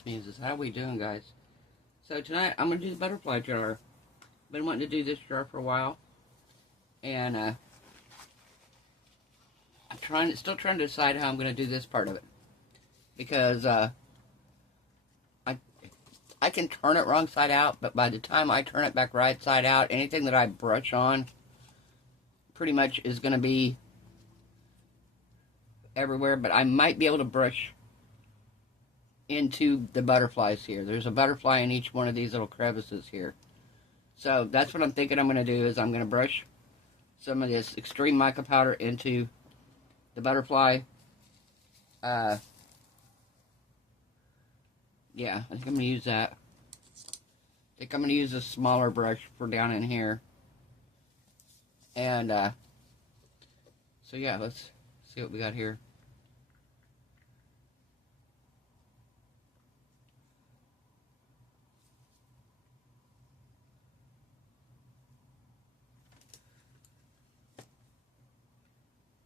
Christmas muses. How we doing, guys? So tonight I'm gonna do the butterfly jar. Been wanting to do this jar for a while, and I'm still trying to decide how I'm gonna do this part of it, because I can turn it wrong side out, but by the time I turn it back right side out, anything that I brush on pretty much is gonna be everywhere. But I might be able to brush into the butterflies here. There's a butterfly in each one of these little crevices here. So that's what I'm thinking I'm going to do, is I'm going to brush some of this extreme mica powder into the butterfly. Yeah, I think I'm going to use that. I think I'm going to use a smaller brush for down in here. And so yeah, let's see what we got here.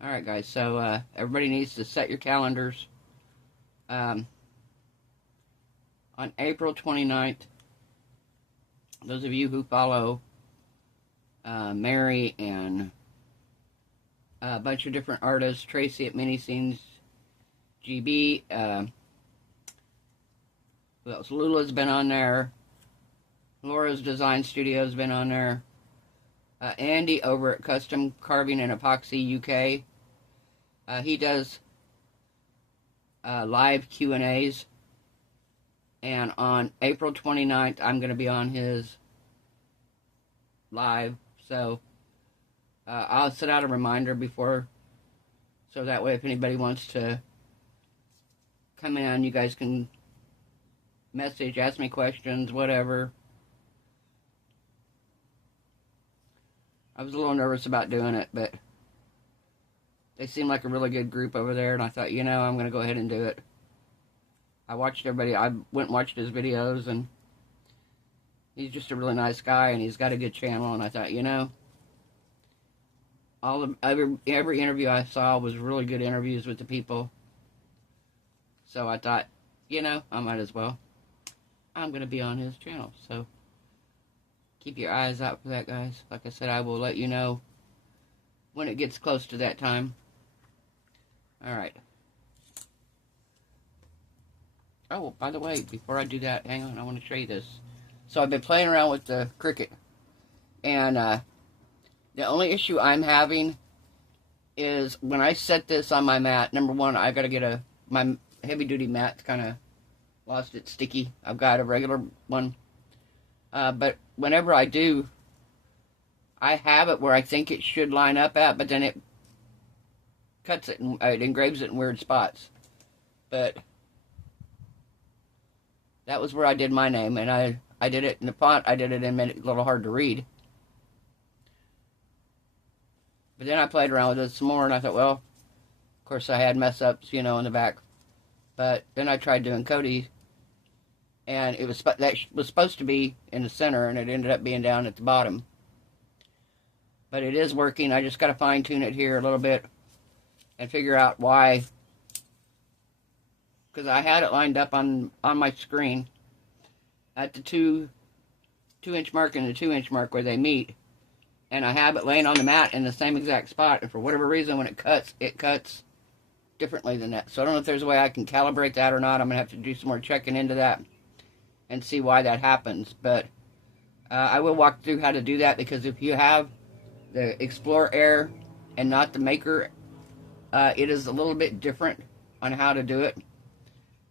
Alright guys, so everybody needs to set your calendars. On April 29th, those of you who follow Mary and a bunch of different artists, Tracy at Mini Scenes GB, who else? Lula's been on there, Laura's Design Studio's been on there, Andy over at Custom Carving and Epoxy UK. He does live Q&As, and on April 29th, I'm going to be on his live, so I'll set out a reminder before, so that way if anybody wants to come in, you guys can message, ask me questions, whatever. I was a little nervous about doing it, but they seem like a really good group over there, and I thought, you know, I'm going to go ahead and do it. I watched everybody, I went and watched his videos, and he's just a really nice guy, and he's got a good channel, and I thought, you know, every interview I saw was really good interviews with the people. So I thought, you know, I might as well. I'm going to be on his channel, so keep your eyes out for that, guys. Like I said, I will let you know when it gets close to that time. Alright. Oh, by the way, before I do that, hang on, I want to show you this. So I've been playing around with the Cricut, and the only issue I'm having is when I set this on my mat, number one, I got to get my heavy-duty mat's kind of lost its sticky. I've got a regular one. But whenever I do, I have it where I think it should line up at, but then it cuts it and it engraves it in weird spots. But that was where I did my name, and I did it in the font. I did it and made it a little hard to read. But then I played around with it some more, and I thought, well, of course I had mess ups, you know, in the back. But then I tried doing Cody's, and it was that was supposed to be in the center, and it ended up being down at the bottom. But it is working. I just got to fine tune it here a little bit and figure out why. Because I had it lined up on my screen at the 2-inch mark and the 2-inch mark where they meet, and I have it laying on the mat in the same exact spot. And for whatever reason, when it cuts differently than that. So I don't know if there's a way I can calibrate that or not. I'm gonna have to do some more checking into that and see why that happens. But I will walk through how to do that, because if you have the Explorer Air and not the Maker, it is a little bit different on how to do it.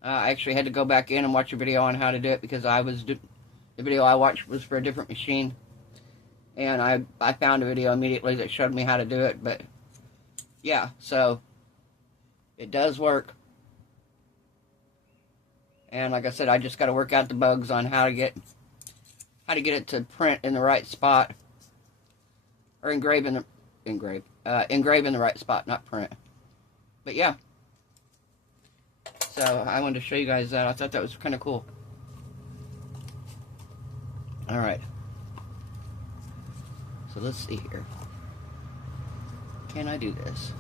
I actually had to go back in and watch a video on how to do it, because the video I watched was for a different machine, and I found a video immediately that showed me how to do it. But yeah, so it does work. And like I said, I just got to work out the bugs on how to get it to print in the right spot, or engrave in the right spot, not print. But yeah, so I wanted to show you guys that. I thought that was kind of cool. All right, so let's see here. Can I do this?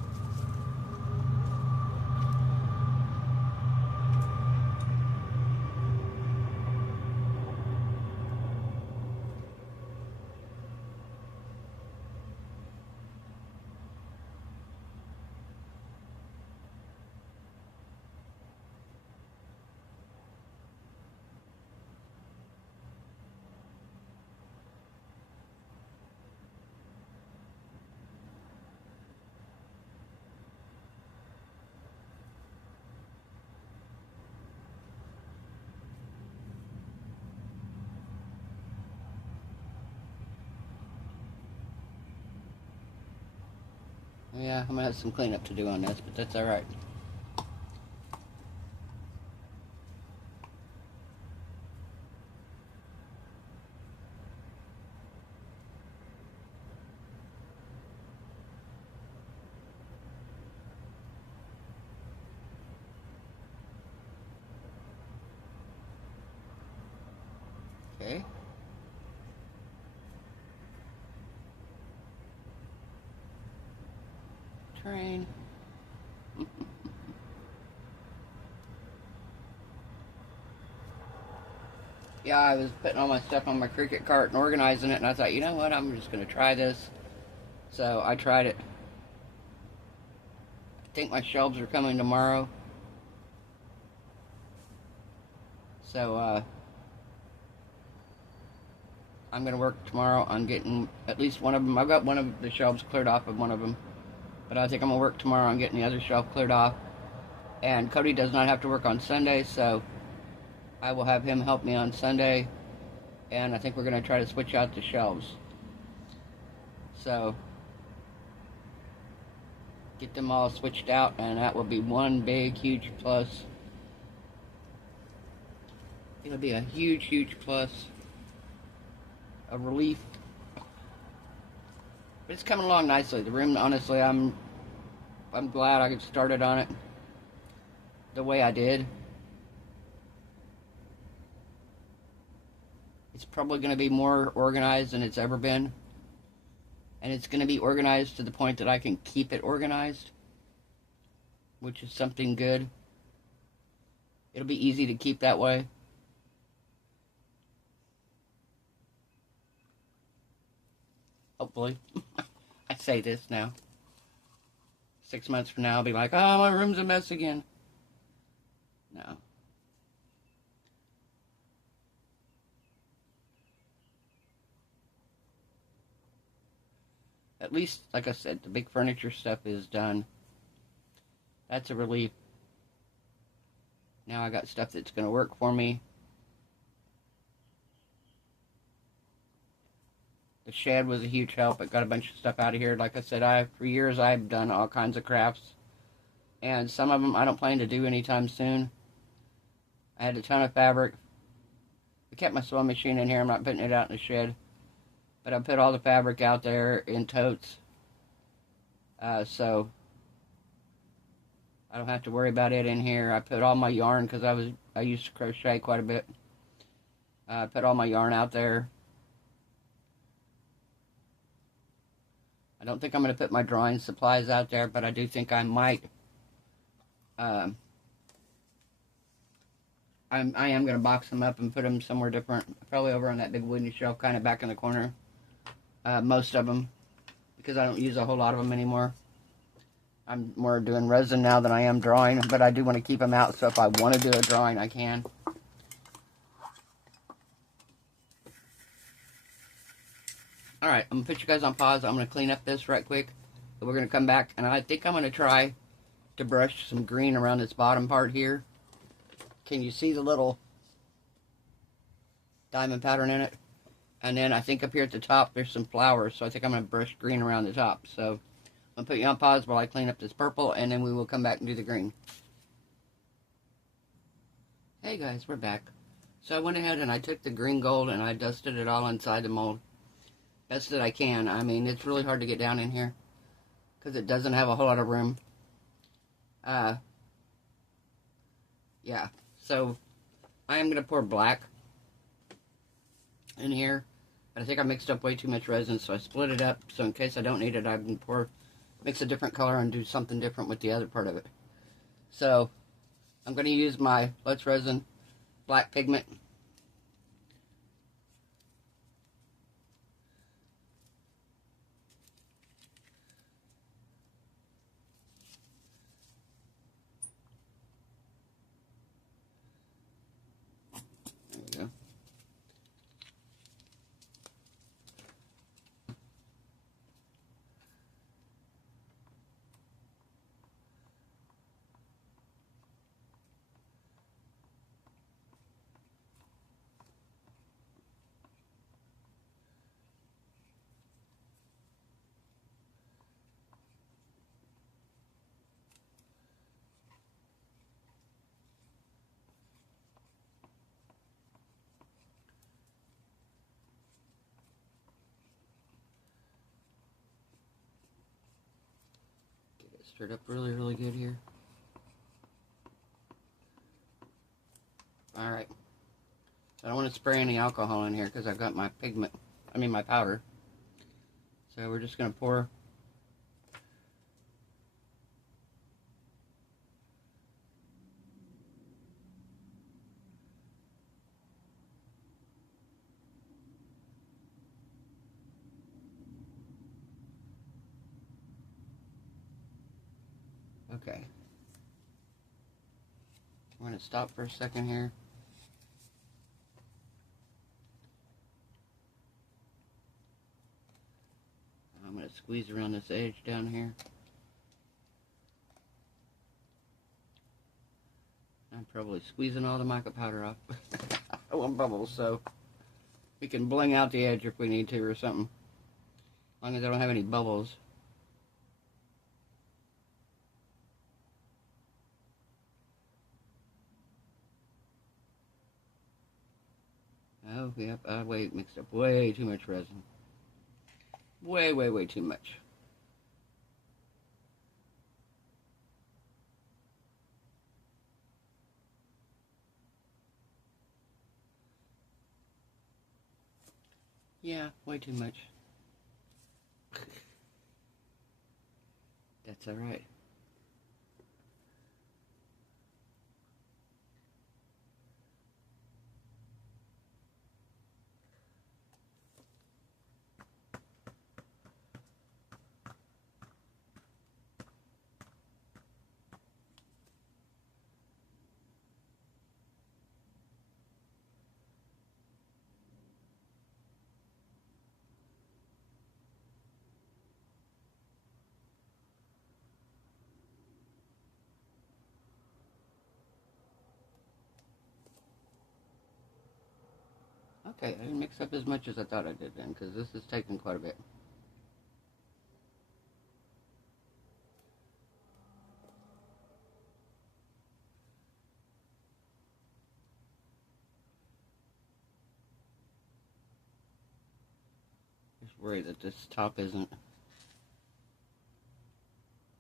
Yeah, I'm gonna have some cleanup to do on this, but that's alright. Okay. Train. Yeah, I was putting all my stuff on my Cricut cart and organizing it, and I thought, you know what, I'm just going to try this. So I tried it. I think my shelves are coming tomorrow. So I'm going to work tomorrow on getting at least one of them. I've got one of the shelves cleared off of one of them. But I think I'm going to work tomorrow on getting the other shelf cleared off. And Cody does not have to work on Sunday, so I will have him help me on Sunday. And I think we're going to try to switch out the shelves. So get them all switched out, and that will be one big, huge plus. It'll be a huge, huge plus. A relief. But it's coming along nicely. The room, honestly, I'm glad I started on it the way I did. It's probably going to be more organized than it's ever been. And it's going to be organized to the point that I can keep it organized, which is something good. It'll be easy to keep that way. Hopefully. I say this now. 6 months from now, I'll be like, oh, my room's a mess again. No. At least, like I said, the big furniture stuff is done. That's a relief. Now I got stuff that's going to work for me. The shed was a huge help. It got a bunch of stuff out of here. Like I said, for years I've done all kinds of crafts. And some of them I don't plan to do anytime soon. I had a ton of fabric. I kept my sewing machine in here. I'm not putting it out in the shed. But I put all the fabric out there in totes. So I don't have to worry about it in here. I put all my yarn because I used to crochet quite a bit. I put all my yarn out there. I don't think I'm going to put my drawing supplies out there, but I do think I might. I am going to box them up and put them somewhere different. Probably over on that big wooden shelf, kind of back in the corner. Most of them, because I don't use a whole lot of them anymore. I'm more doing resin now than I am drawing, but I do want to keep them out, so if I want to do a drawing, I can. Alright, I'm going to put you guys on pause. I'm going to clean up this right quick. But we're going to come back, and I think I'm going to try to brush some green around this bottom part here. Can you see the little diamond pattern in it? And then I think up here at the top there's some flowers, so I think I'm going to brush green around the top. So I'm going to put you on pause while I clean up this purple, and then we will come back and do the green. Hey guys, we're back. So I went ahead and I took the green gold and I dusted it all inside the mold. Best that I can. I mean, it's really hard to get down in here because it doesn't have a whole lot of room. Yeah, so I am going to pour black in here. But I think I mixed up way too much resin, so I split it up. So in case I don't need it, I can mix a different color and do something different with the other part of it. So I'm going to use my Let's Resin black pigment. There we go. Get stirred up really good here. Alright. I don't want to spray any alcohol in here because I've got my pigment, my powder. So we're just going to pour okay. I'm going to stop for a second here. I'm going to squeeze around this edge down here. I'm probably squeezing all the mica powder off. I want bubbles, so we can bling out the edge if we need to or something. As long as I don't have any bubbles. Oh, yep, I mixed up way too much resin. Way too much. Yeah, way too much. That's alright. Okay, I didn't mix up as much as I thought I did then, because this is taking quite a bit. Just worry that this top isn't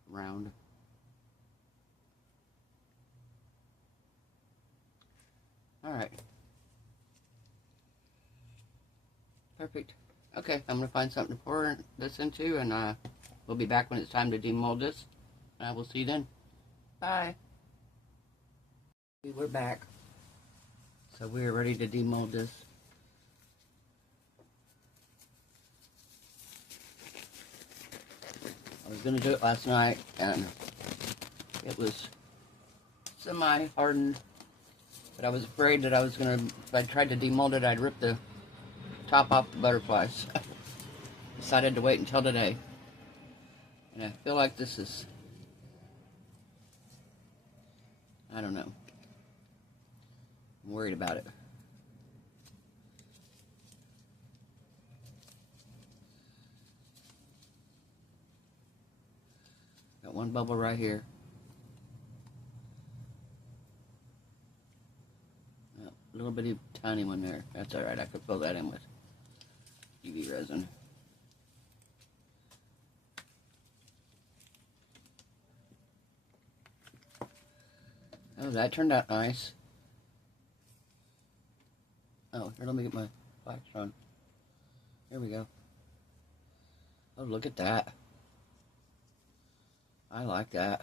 round. Alright. Perfect. Okay, I'm going to find something to pour this into, and we'll be back when it's time to demold this. I will see you then. Bye. We're back. So we're ready to demold this. I was going to do it last night, and it was semi-hardened, but I was afraid that if I tried to demold it, I'd rip the top off the butterflies. Decided to wait until today. And I feel like this is, I don't know. I'm worried about it. Got one bubble right here. A little bitty tiny one there. That's alright, I could fill that in with UV resin. Oh, that turned out nice. Oh, here, let me get my flash on. Here we go. Oh, look at that. I like that.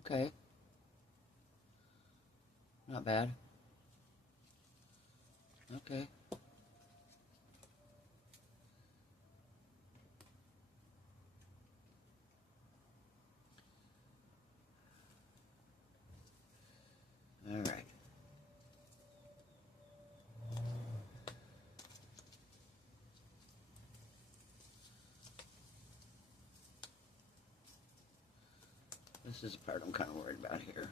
Okay. Not bad. Okay. All right. This is the part I'm kind of worried about here.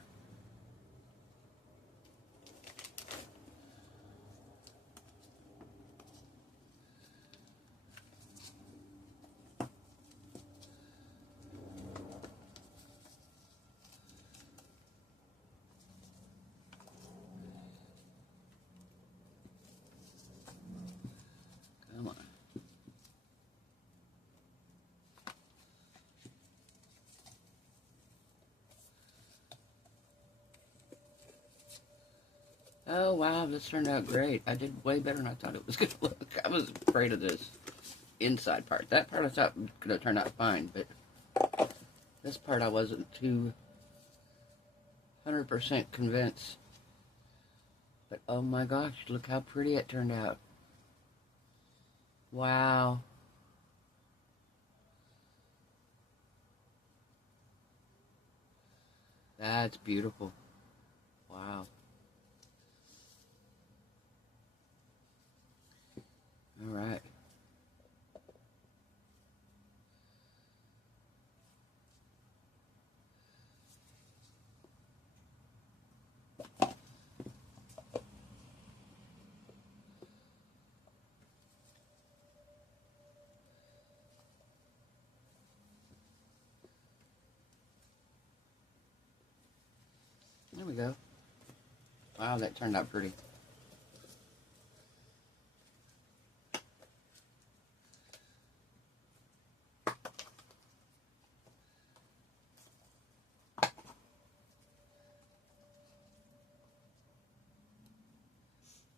Come on. Oh, wow, this turned out great. I did way better than I thought it was going to look. I was afraid of this inside part. That part I thought could have turned out fine, but this part I wasn't too 100% convinced. But oh my gosh, look how pretty it turned out. Wow. That's beautiful. Wow. All right. There we go. Wow, that turned out pretty.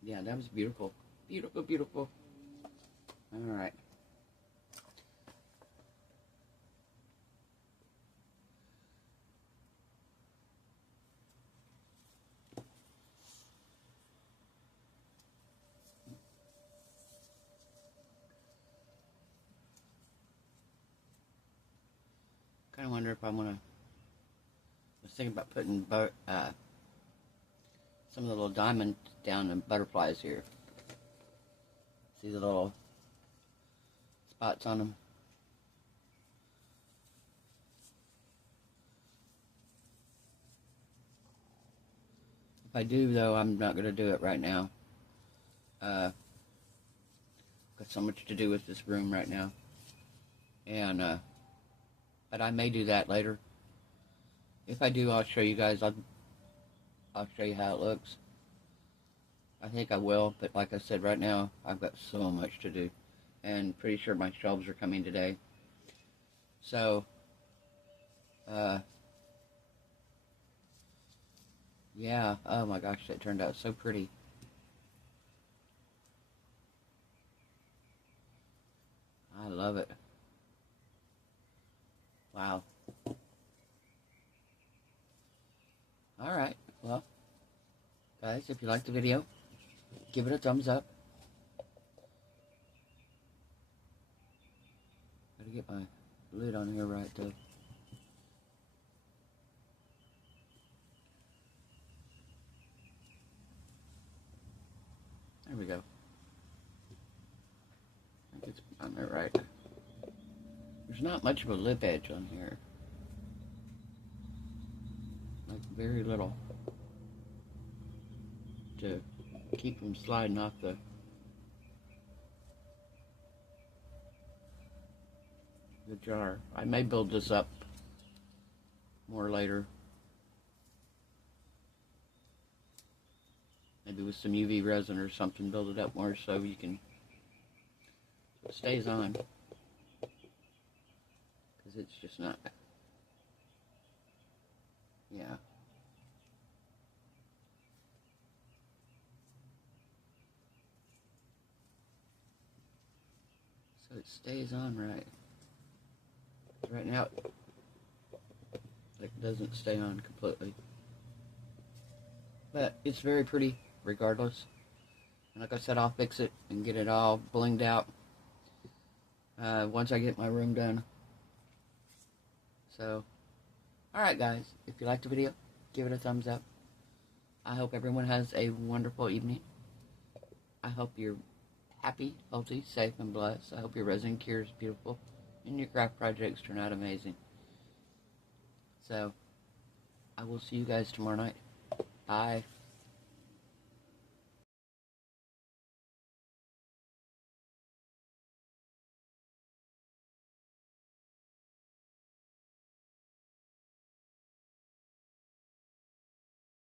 Yeah, that was beautiful. Beautiful, beautiful. All right. Kind of wonder if I want to. I was thinking about putting some of the little diamonds down and butterflies here. See the little spots on them? If I do, though, I'm not going to do it right now. Got so much to do with this room right now. And, but I may do that later. If I do, I'll show you guys. I'll show you how it looks. I think I will, but like I said, right now, I've got so much to do. And pretty sure my shelves are coming today. So, yeah, oh my gosh, that turned out so pretty. I love it. Wow. Alright, well, guys, if you liked the video, give it a thumbs up. Gotta get my lid on here right, though. There we go. I think it's on there right. There's not much of a lip edge on here. Like, very little. To keep from sliding off the jar. I may build this up more later. Maybe with some UV resin or something, build it up more so you can, so it stays on. Because it's just not, yeah. So it stays on right. Right now, it doesn't stay on completely. But it's very pretty regardless. And like I said, I'll fix it and get it all blinged out once I get my room done. So, alright guys, if you liked the video, give it a thumbs up. I hope everyone has a wonderful evening. I hope you're happy, healthy, safe, and blessed. I hope your resin cure is beautiful and your craft projects turn out amazing. So, I will see you guys tomorrow night. Bye.